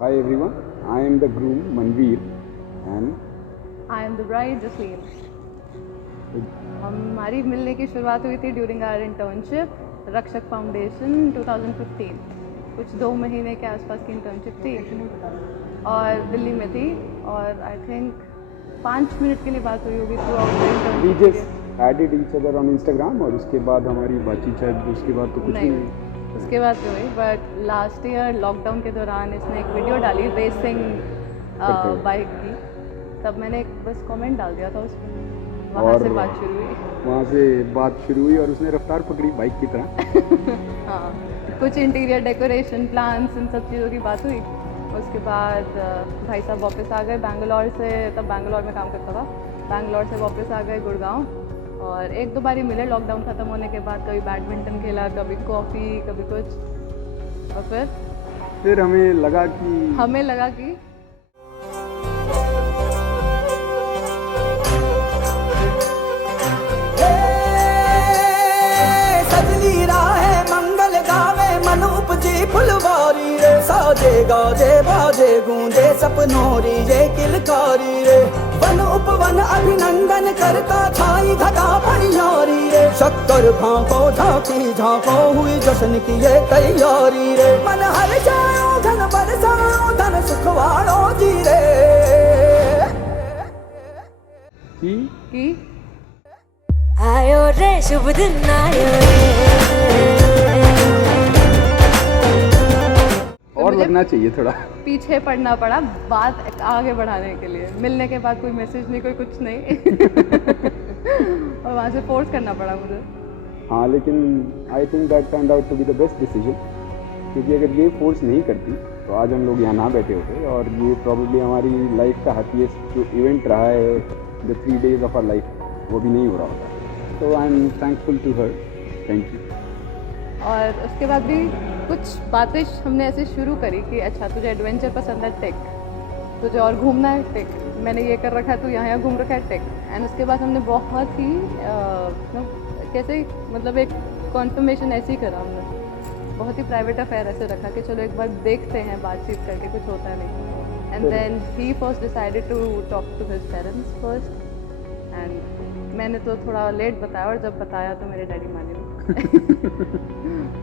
Hi everyone, I am the groom Manveer and I am the bride Jasleen. हमारी मिलने की शुरुआत हुई थी ड्यूरिंग आवर इंटर्नशिप रक्षक फाउंडेशन 2015। कुछ 2 महीने के आसपास की इंटर्नशिप थी और दिल्ली में थी और आई थिंक 5 मिनट के लिए बात हुई होगी through out the we internship. just added each other on Instagram और उसके बाद हमारी बातचीत शायद उसके बाद तो कुछ नहीं नहीं। उसके बाद जो हुई बट लास्ट ईयर लॉकडाउन के दौरान इसने एक वीडियो डाली रेसिंग बाइक की, तब मैंने एक बस कमेंट डाल दिया था उसमें, वहाँ से बात शुरू हुई। वहाँ से बात शुरू हुई और उसने रफ्तार पकड़ी बाइक की तरह। हाँ, कुछ इंटीरियर डेकोरेशन प्लान्स इन सब चीज़ों की बात हुई। उसके बाद भाई साहब वापस आ गए बैंगलोर से, तब बैंगलोर में काम करता था, बैंगलोर से वापस आ गए गुड़गांव और 1-2 बार ही मिले लॉकडाउन ख़त्म होने के बाद। कभी बैडमिंटन खेला, कभी कॉफ़ी, कभी कुछ, और फिर हमें लगा कि सजली राहे मंगल गावे मन उपजी फुलवारी रे, साजे गाजे बाजे गूंजे सपनोरी रे किलकारी रे, वन उपवन अभिनंदन करता छाई घटा परियारी रे, शक्कर भांको झांकी झांको हुई जश्न की ये तैयारी रे, मन हर जाओ धन बरसाओ धन सुखवाड़ो जी रे कि आयो रे शुभ दिन आयो रे। और लगना चाहिए थोड़ा। पीछे पड़ना पड़ा बात आगे बढ़ाने के लिए। मिलने के बाद कोई मैसेज नहीं, कोई कुछ नहीं और वहाँ से फोर्स करना पड़ा मुझे। हाँ, लेकिन I think that turned out to be the best decision, क्योंकि अगर ये फोर्स नहीं करती तो आज हम लोग यहाँ ना बैठे होते और ये प्रॉब्ली हमारी लाइफ का हैप्पीएस्ट जो इवेंट रहा है the 3 days of our life, वो भी नहीं हो रहा होता। तो I am thankful to her, thank you. और उसके बाद भी कुछ बातें हमने ऐसे शुरू करी कि अच्छा तुझे एडवेंचर पसंद है, टेक, तुझे और घूमना है, टेक, मैंने ये कर रखा है, तू यहाँ घूम रखा है, टेक। एंड उसके बाद हमने बहुत ही कैसे मतलब एक कॉन्फर्मेशन ऐसे ही करा हमने, बहुत ही प्राइवेट अफेयर ऐसे रखा कि चलो एक बार देखते हैं, बातचीत करके कुछ होता नहीं। And then he first decided to talk to his parents first and मैंने तो थोड़ा लेट बताया और जब बताया तो मेरे डैडी माने नहीं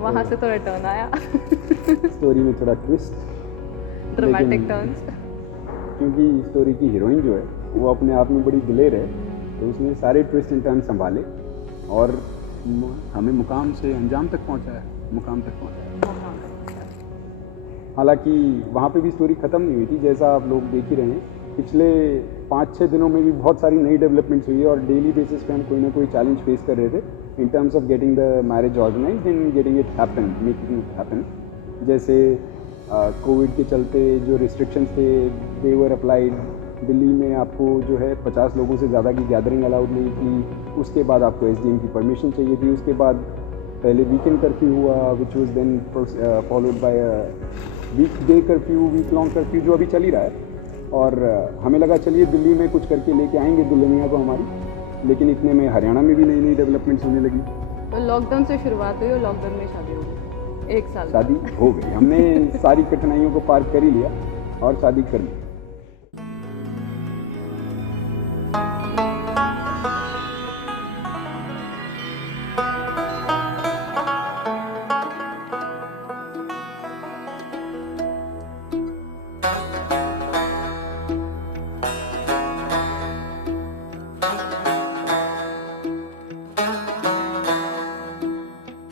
वहाँ से तो रिटर्न आया स्टोरी में थोड़ा ट्विस्ट, ड्रामेटिक टर्न्स, क्योंकि स्टोरी की हीरोइन जो है वो अपने आप में बड़ी दिलेर है, तो उसने सारे ट्विस्ट एंड टर्न संभाले और हमें मुकाम से अंजाम तक पहुंचाया, मुकाम तक पहुंचाया। हालांकि वहाँ पे भी स्टोरी ख़त्म नहीं हुई थी, जैसा आप लोग देख ही रहे हैं। पिछले 5-6 दिनों में भी बहुत सारी नई डेवलपमेंट्स हुई और डेली बेसिस पे हम कोई ना कोई चैलेंज फेस कर रहे थे in terms of getting the marriage organized and getting it happen, making it happen. जैसे कोविड के चलते जो रिस्ट्रिक्शंस थे दे वर अप्लाइड। दिल्ली में आपको जो है 50 लोगों से ज़्यादा की गैदरिंग अलाउड नहीं थी, उसके बाद आपको एसडीएम की परमिशन चाहिए थी, उसके बाद पहले वीकेंड कर्फ्यू हुआ which was then followed by weekday curfew, week long curfew जो अभी चल ही रहा है। और हमें लगा चलिए दिल्ली में कुछ करके लेके आएंगे दुल्हनिया को हमारी, लेकिन इतने में हरियाणा में भी नई नई डेवलपमेंट्स होने लगी। तो लॉकडाउन से शुरुआत हुई और लॉकडाउन में शादी हो गई, 1 साल शादी हो गई, हमने सारी कठिनाइयों को पार कर ही लिया और शादी कर ली।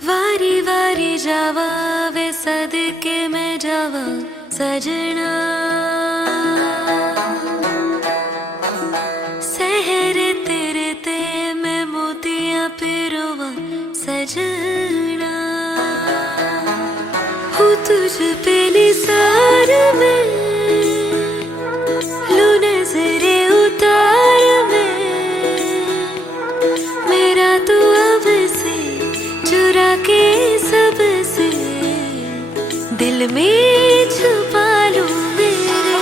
वारी वारी जावा वे सदके में जावा सजना, सहरे तेरे ते में मोतियां पिरोवा सजना, हूँ तुझ पे निसार में लू नजरे उतार में, मेरा तो अब से चुरा के सबसे दिल में छुपा लूं मेरे,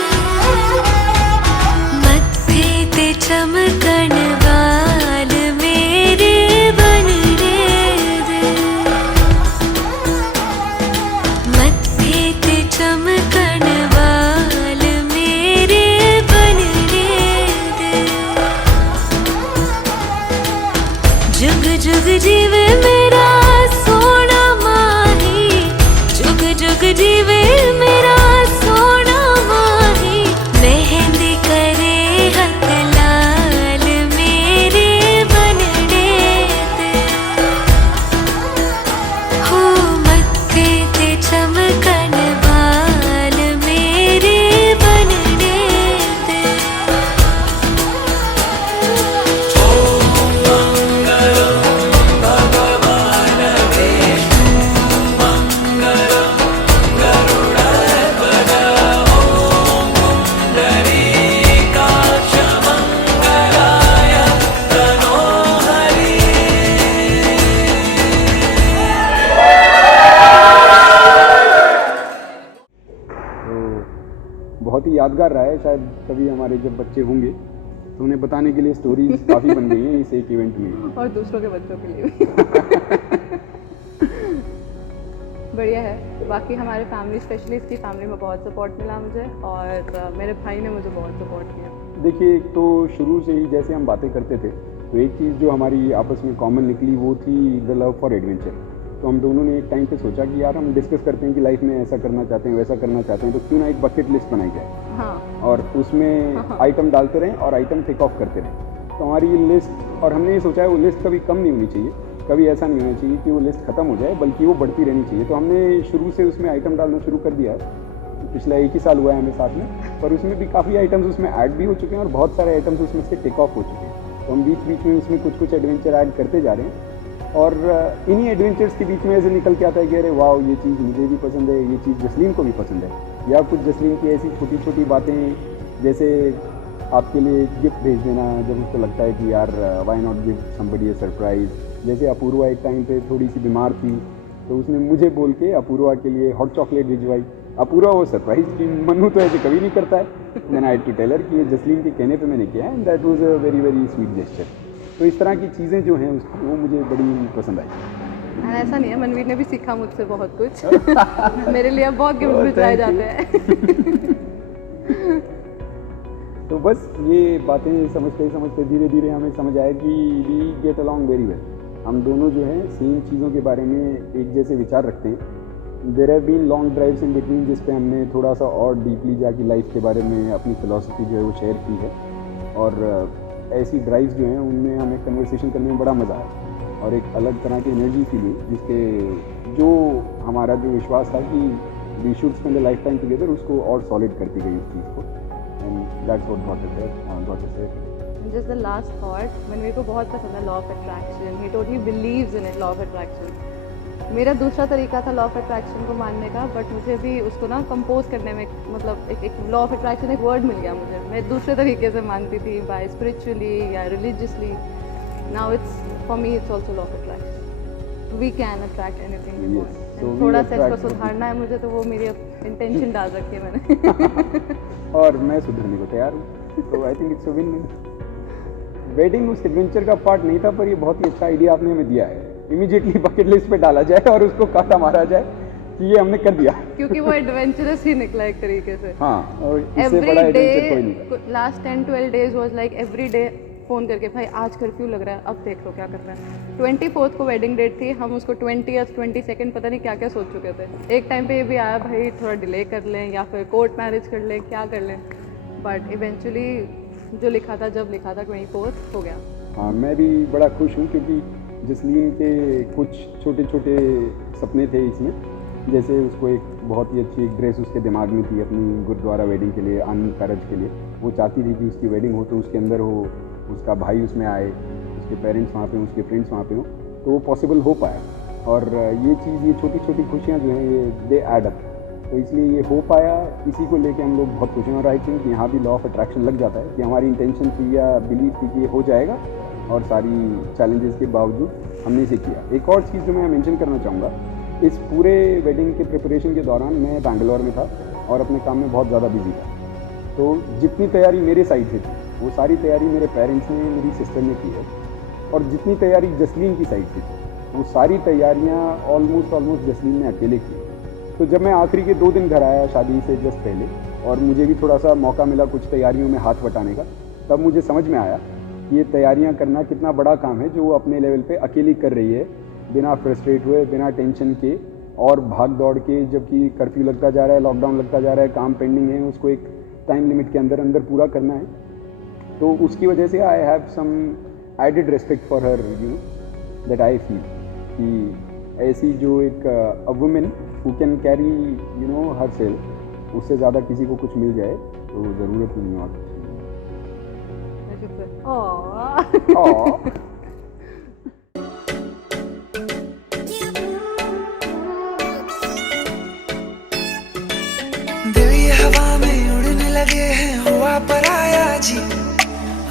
मत्थे ते चमकन वाल मेरे बन रे दे, मत्थे ते चमकन वाल बहुत ही यादगार रहा है। शायद कभी हमारे जब बच्चे होंगे तो उन्हें बताने के लिए स्टोरीज काफ़ी बन गई हैं इस एक इवेंट में, और दूसरों के बच्चों के लिए भी। बढ़िया है। बाकी हमारे फैमिली, स्पेशली इसकी फैमिली में बहुत सपोर्ट मिला मुझे, और मेरे भाई ने मुझे बहुत सपोर्ट किया। देखिए, एक तो शुरू से ही जैसे हम बातें करते थे तो एक चीज़ जो हमारी आपस में कॉमन निकली वो थी द लव फॉर एडवेंचर। तो हम दोनों ने एक टाइम पे सोचा कि यार हम डिस्कस करते हैं कि लाइफ में ऐसा करना चाहते हैं, वैसा करना चाहते हैं, तो क्यों ना एक बकेट लिस्ट बनाई जाए। हाँ, और उसमें आइटम डालते रहें और आइटम टिक ऑफ करते रहें। तो हमारी ये लिस्ट, और हमने ये सोचा है वो लिस्ट कभी कम नहीं होनी चाहिए, कभी ऐसा नहीं होना चाहिए कि वो लिस्ट ख़त्म हो जाए, बल्कि वो बढ़ती रहनी चाहिए। तो हमने शुरू से उसमें आइटम डालना शुरू कर दिया है। पिछला 1 ही साल हुआ है हमें साथ में, पर उसमें भी काफ़ी आइटम्स उसमें ऐड भी हो चुके हैं और बहुत सारे आइटम्स उसमें से टिक ऑफ हो चुके हैं। तो हम बीच बीच में उसमें कुछ कुछ एडवेंचर ऐड करते जा रहे हैं, और इन्हीं एडवेंचर्स के बीच में ऐसे निकल के आता है कि अरे वाह, ये चीज़ मुझे भी पसंद है, ये चीज़ जसलीन को भी पसंद है, या कुछ जसलीन की ऐसी छोटी छोटी बातें, जैसे आपके लिए गिफ्ट भेज देना जब उसको लगता है कि यार why not give somebody a surprise. जैसे अपूर्वा एक टाइम पे थोड़ी सी बीमार थी तो उसने मुझे बोल के अपूर्वा के लिए हॉट चॉकलेट भिजवाई। अपूर्वा वो सरप्राइज़ की मनु तो ऐसे कभी नहीं करता है, then I to tell her कि ये जसलीन के कहने पे मैंने किया है, and that was a very very sweet gesture. तो इस तरह की चीज़ें जो हैं उसकी वो मुझे बड़ी पसंद आई। और ऐसा नहीं है, मनवीर ने भी सीखा मुझसे बहुत कुछ। मेरे लिए अब बहुत गिफ्ट भिजवाए जाते हैं। तो बस ये बातें समझते समझते धीरे धीरे हमें समझ आया कि we get along very well. हम दोनों जो हैं सेम चीज़ों के बारे में एक जैसे विचार रखते हैं। There have been long drives in between, जिस पे हमने थोड़ा सा और डीपली जाके लाइफ के बारे में अपनी फिलॉसफी जो है वो शेयर की है, और ऐसी ड्राइव्स जो हैं उनमें हमें कन्वर्सेशन करने में बड़ा मज़ा आया और एक अलग तरह की एनर्जी फील हुई, जिसके जो हमारा जो विश्वास था कि we should spend a lifetime together, उसको और सॉलिड करती गई उस चीज़ को। And that's what got us here. Just the last thought, Manveer को बहुत पसंद है law of attraction, he totally believes in it, law of attraction. मेरा दूसरा तरीका था लॉ ऑफ अट्रैक्शन को मानने का, बट मुझे भी उसको ना कंपोज करने में, मतलब एक लॉ ऑफ अट्रैक्शन एक वर्ड मिल गया मुझे। मैं दूसरे तरीके से मानती थी, बाय स्पिरिचुअली या religiously. Now it's for me it's also law of attraction. We can attract anything we want. so we थोड़ा सा इसको attract सुधारना है मुझे, तो वो मेरी इंटेंशन डाल रखी है मैंने। और मैं सुधरने को तैयार हूँ, तो I think it's a win win. Wedding उस एडवेंचर का पार्ट नहीं था, पर ये बहुत ही अच्छा आइडिया आपने हमें दिया है। इमीडिएटली बकेट लिस्ट पे डाला जाए और उसको काटा मारा जाए कि ये हमने कर दिया, क्योंकि वो एडवेंचरस ही निकला एक तरीके से। हाँ, और इससे एवरी बड़ा एडवेंचर कोई नहीं था। Day, last 10-12 days was like every day phone करके, भाई आज कर्फ्यू लग रहा है, अब देख लो क्या कर रहा है। 24th को वेडिंग डेट थी, हम उसको 20th 22nd पता नहीं क्या क्या सोच चुके थे। एक टाइम पे ये भी आया, भाई थोड़ा डिले कर लें या फिर कोर्ट मैरिज कर लें, क्या कर लें, बट इवेंचुअली जो लिखा था, जब लिखा था 24th हो गया। हाँ, मैं भी बड़ा खुश हूँ क्योंकि जसलीन के कुछ छोटे छोटे सपने थे इसमें। जैसे उसको एक बहुत ही अच्छी एक ड्रेस उसके दिमाग में थी अपनी गुरुद्वारा वेडिंग के लिए, आनंद कारज के लिए। वो चाहती थी कि उसकी वेडिंग हो तो उसके अंदर हो, उसका भाई उसमें आए, उसके पेरेंट्स वहाँ पे हों, उसके फ्रेंड्स वहाँ पे हों, तो वो पॉसिबल हो पाया। और ये चीज़, ये छोटी छोटी खुशियाँ जो हैं ये दे ऐड अप, तो इसलिए ये हो पाया। इसी को लेके हम लोग बहुत खुश हैं, और आई थिंक यहाँ भी लॉ ऑफ अट्रैक्शन लग जाता है कि हमारी इंटेंशन थी या बिलीव थी कि ये हो जाएगा, और सारी चैलेंजेस के बावजूद हमने इसे किया। एक और चीज़ जो मैं मेंशन करना चाहूँगा, इस पूरे वेडिंग के प्रिपरेशन के दौरान मैं बैंगलोर में था और अपने काम में बहुत ज़्यादा बिजी था। तो जितनी तैयारी मेरे साइड से थी वो सारी तैयारी मेरे पेरेंट्स ने, मेरी सिस्टर ने की है, और जितनी तैयारी जसलीन की साइड से थी वो सारी तैयारियाँ ऑलमोस्ट जसलीन ने अकेले की। तो जब मैं आखिरी के 2 दिन घर आया शादी से जस्ट पहले, और मुझे भी थोड़ा सा मौका मिला कुछ तैयारियों में हाथ बटाने का, तब मुझे समझ में आया कि ये तैयारियां करना कितना बड़ा काम है जो वो अपने लेवल पे अकेली कर रही है, बिना फ्रस्ट्रेट हुए, बिना टेंशन के और भाग दौड़ के। जबकि कर्फ्यू लगता जा रहा है, लॉकडाउन लगता जा रहा है, काम पेंडिंग है, उसको एक टाइम लिमिट के अंदर अंदर पूरा करना है। तो उसकी वजह से I have some added respect for her, you that I feel कि ऐसी जो एक a women who can carry you know herself, उससे ज़्यादा किसी को कुछ मिल जाए तो ज़रूरत नहीं है और दिल ये हवा में उड़ने लगे हैं, हुआ पराया जी।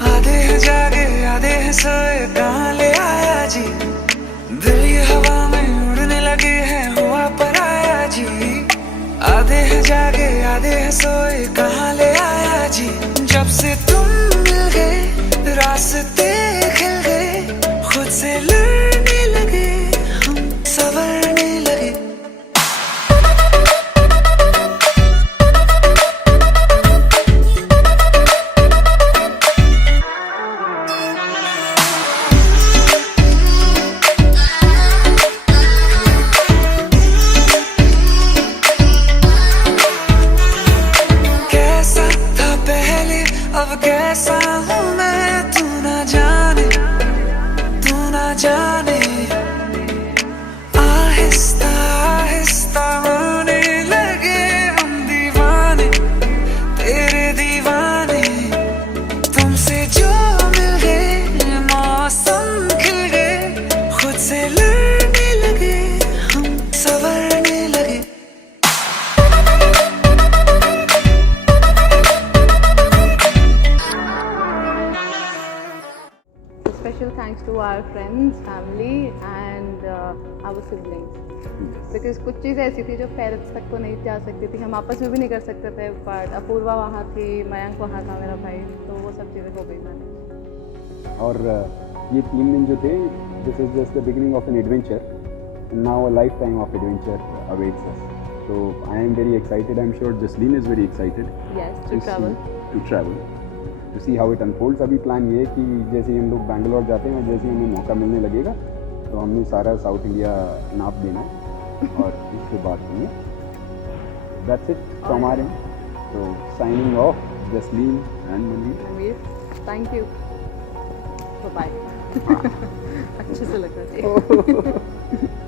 आधे हैं जागे आधे हैं सोए, कहाँ ले आया जी। दिल ये हवा में उड़ने लगे हैं, हुआ पराया जी। आधे हैं जागे आधे हैं सोए, कहाँ ले to our friends, family, and our siblings. Because कुछ चीज़ें ऐसी थी जो पेरेंट्स तक तो नहीं जा सकती थी, हम आपस में भी नहीं कर सकते थे, बट अपूर्वा वहाँ थी, मयंक वहाँ था मेरा भाई, तो वो सब चीज़ें हो गई मैंने। और ये 3 दिन जो थे, this is just the beginning of an adventure, now a life time of adventure awaits us. So I am very excited. I'm sure Jasleen is very excited. Yes, to travel. To see how it unfolds. अभी plan ये है कि जैसे ही हम लोग बैंगलोर जाते हैं, जैसे ही हमें मौका मिलने लगेगा, तो हमने सारा साउथ इंडिया नाप देना है और उसके बाद हमें that's it from our end. So signing off, Jasleen and Manveer. Manveer, thank you. Bye bye. अच्छे से लग रहा है।